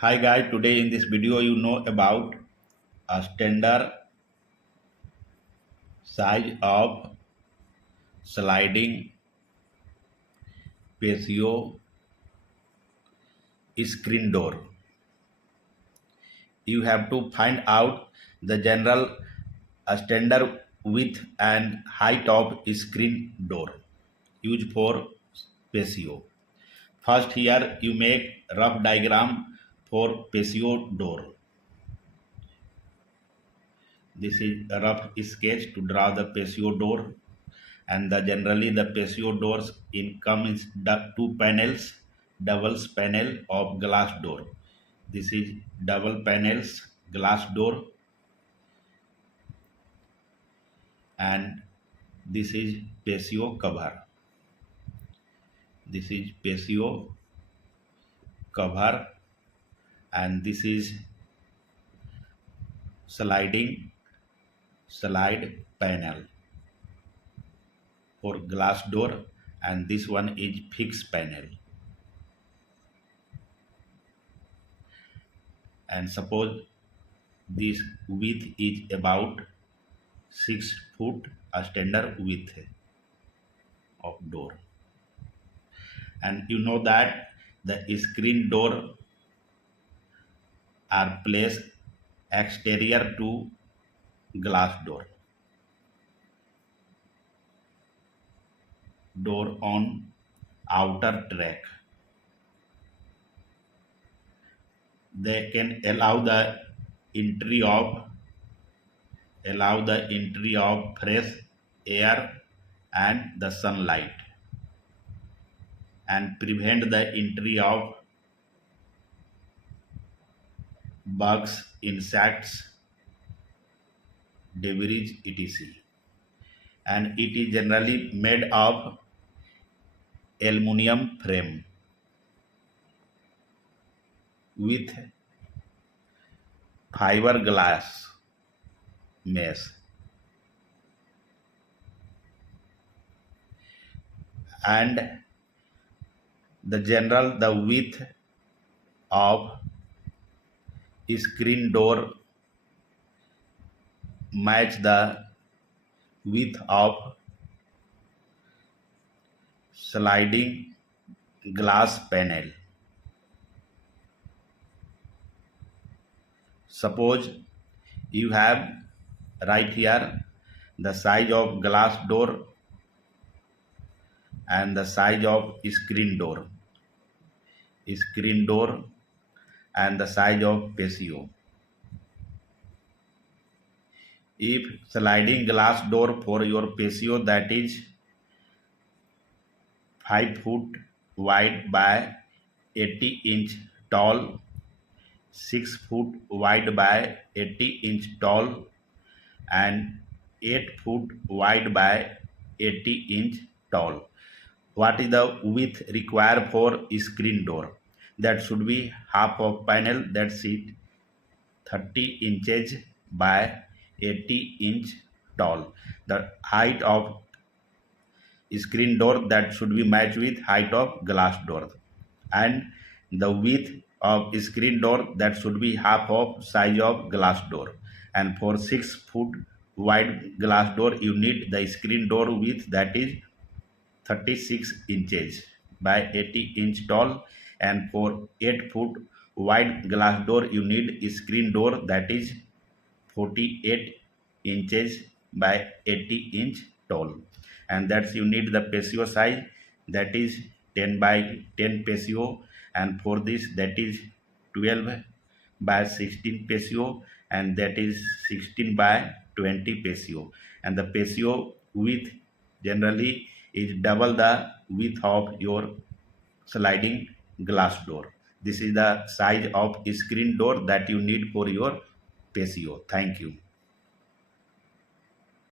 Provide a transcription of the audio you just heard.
Hi guys, today in this video you know about a standard size of sliding patio screen door. You have to find out the general standard width and height of screen door used for patio. First here you make rough diagram for patio door. This is a rough sketch to draw the patio door, and generally the patio doors in come in two panels, doubles panel of glass door. This is double panels glass door, and this is patio cover. This is patio cover, and this is slide panel for glass door, and this one is fixed panel. And suppose this width is about 6 foot, a standard width of door. And you know that the screen door are placed exterior to glass door on outer track. They can entry of allow the entry of fresh air and the sunlight, and prevent the entry of bugs, insects, debris, etc. And it is generally made of aluminum frame with fiberglass mesh, and the width of screen door match the width of sliding glass panel. Suppose you have right here the size of glass door and the size of screen door and the size of patio. If sliding glass door for your patio, that is 5 foot wide by 80-inch tall, 6 foot wide by 80-inch tall, and 8 foot wide by 80-inch tall. What is the width required for screen door? That should be half of panel, that's it, 30 inches by 80-inch tall. The height of screen door, that should be matched with height of glass door, and the width of screen door, that should be half of size of glass door. And for 6 foot wide glass door, you need the screen door width, that is 36 inches by 80-inch tall, and for 8 foot wide glass door, you need a screen door, that is 48 inches by 80-inch tall. And that's you need the patio size, that is 10 by 10 patio, and for this, that is 12 by 16 patio, and that is 16 by 20 patio. And the patio width generally is double the width of your sliding glass door. This is the size of screen door that you need for your patio. Thank you.